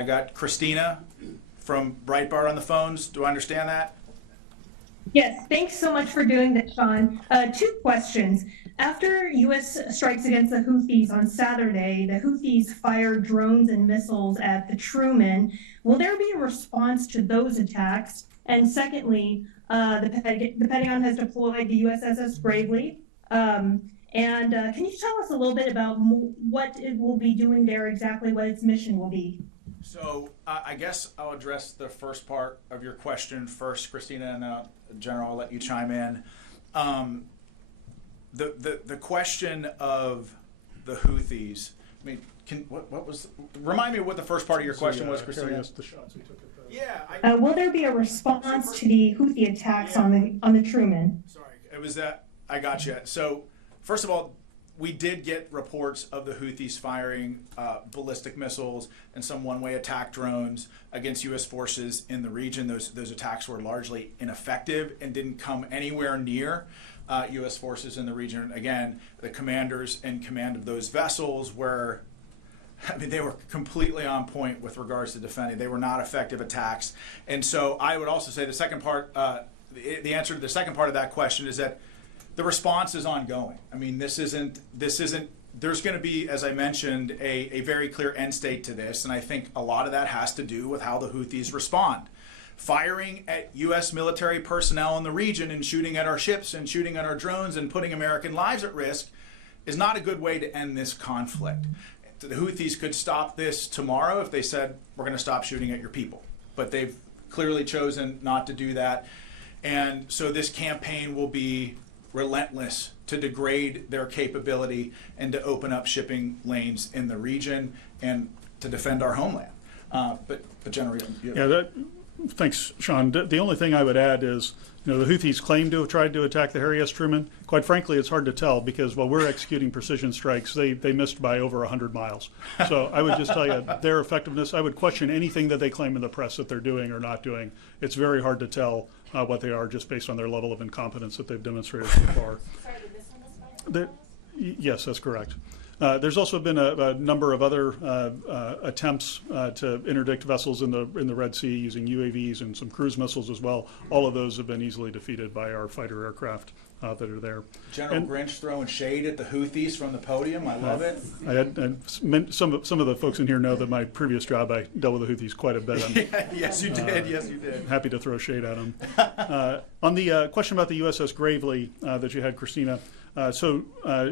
I got Christina from Breitbart on the phones. Do I understand that? Yes, thanks so much for doing that, Sean. Two questions. After U.S. strikes against the Houthis on Saturday, the Houthis fired drones and missiles at the Truman. Will there be a response to those attacks? And secondly, the Pentagon has deployed the USS Gravely. Can you tell us a little bit about what it will be doing there, exactly what its mission will be? So I guess I'll address the first part of your question first, Christina, and then General, I'll let you chime in. The question of the Houthis. I mean, what was? Remind me what the first part of your question was, Christina. The shots we took at the... Yeah. Will there be a response to the Houthi attacks on the Truman? Sorry, it was that I got you. So first of all, we did get reports of the Houthis firing ballistic missiles and some one-way attack drones against U.S. forces in the region. Those attacks were largely ineffective and didn't come anywhere near U.S. forces in the region. Again, the commanders in command of those vessels were, they were completely on point with regards to defending. They were not effective attacks. And so I would also say the second part, the answer to the second part of that question is that the response is ongoing. I mean, this isn't, there's going to be, as I mentioned, a very clear end state to this. And I think a lot of that has to do with how the Houthis respond. Firing at U.S. military personnel in the region and shooting at our ships and shooting at our drones and putting American lives at risk is not a good way to end this conflict. The Houthis could stop this tomorrow if they said, we're going to stop shooting at your people. But they've clearly chosen not to do that. And so this campaign will be relentless to degrade their capability and to open up shipping lanes in the region and to defend our homeland. But General, Thanks, Sean. The only thing I would add is, the Houthis claim to have tried to attack the Harry S. Truman. Quite frankly, it's hard to tell because while we're executing precision strikes, they missed by over 100 miles. So I would just tell you their effectiveness, I would question anything that they claim in the press that they're doing or not doing. It's very hard to tell what they are just based on their level of incompetence that they've demonstrated so far. Sorry, did this one was fired? Yes, that's correct. There's also been a number of other attempts to interdict vessels in the Red Sea using UAVs and some cruise missiles as well. All of those have been easily defeated by our fighter aircraft that are there. General Grinch throwing shade at the Houthis from the podium. I love it. Some of the folks in here know that my previous job I dealt with the Houthis quite a bit. Yes, you did. Yes, you did. Happy to throw shade at them. On the question about the USS Gravely that you had, Christina.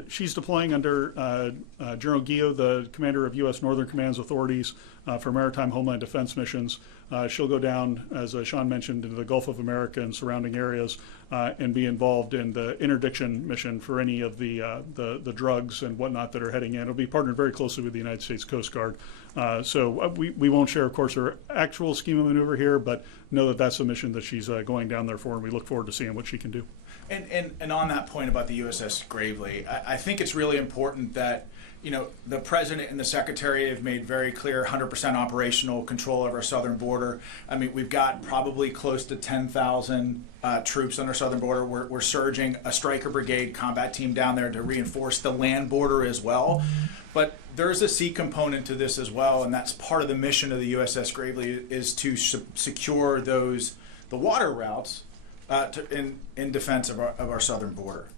She's deploying under General Guillot, the commander of U.S. Northern Command's authorities for maritime homeland defense missions. She'll go down, as Sean mentioned, into the Gulf of America and surrounding areas and be involved in the interdiction mission for any of the drugs and whatnot that are heading in. It'll be partnered very closely with the United States Coast Guard. We won't share, of course, her actual scheme of maneuver here, but know that that's the mission that she's going down there for, and we look forward to seeing what she can do. And on that point about the USS Gravely, I think it's really important that the President and the Secretary have made very clear 100% operational control of our southern border. I mean, we've got probably close to 10,000 troops on our southern border. We're surging a Stryker Brigade combat team down there to reinforce the land border as well. But there's a sea component to this as well, and that's part of the mission of the USS Gravely is to secure the water routes in defense of our southern border.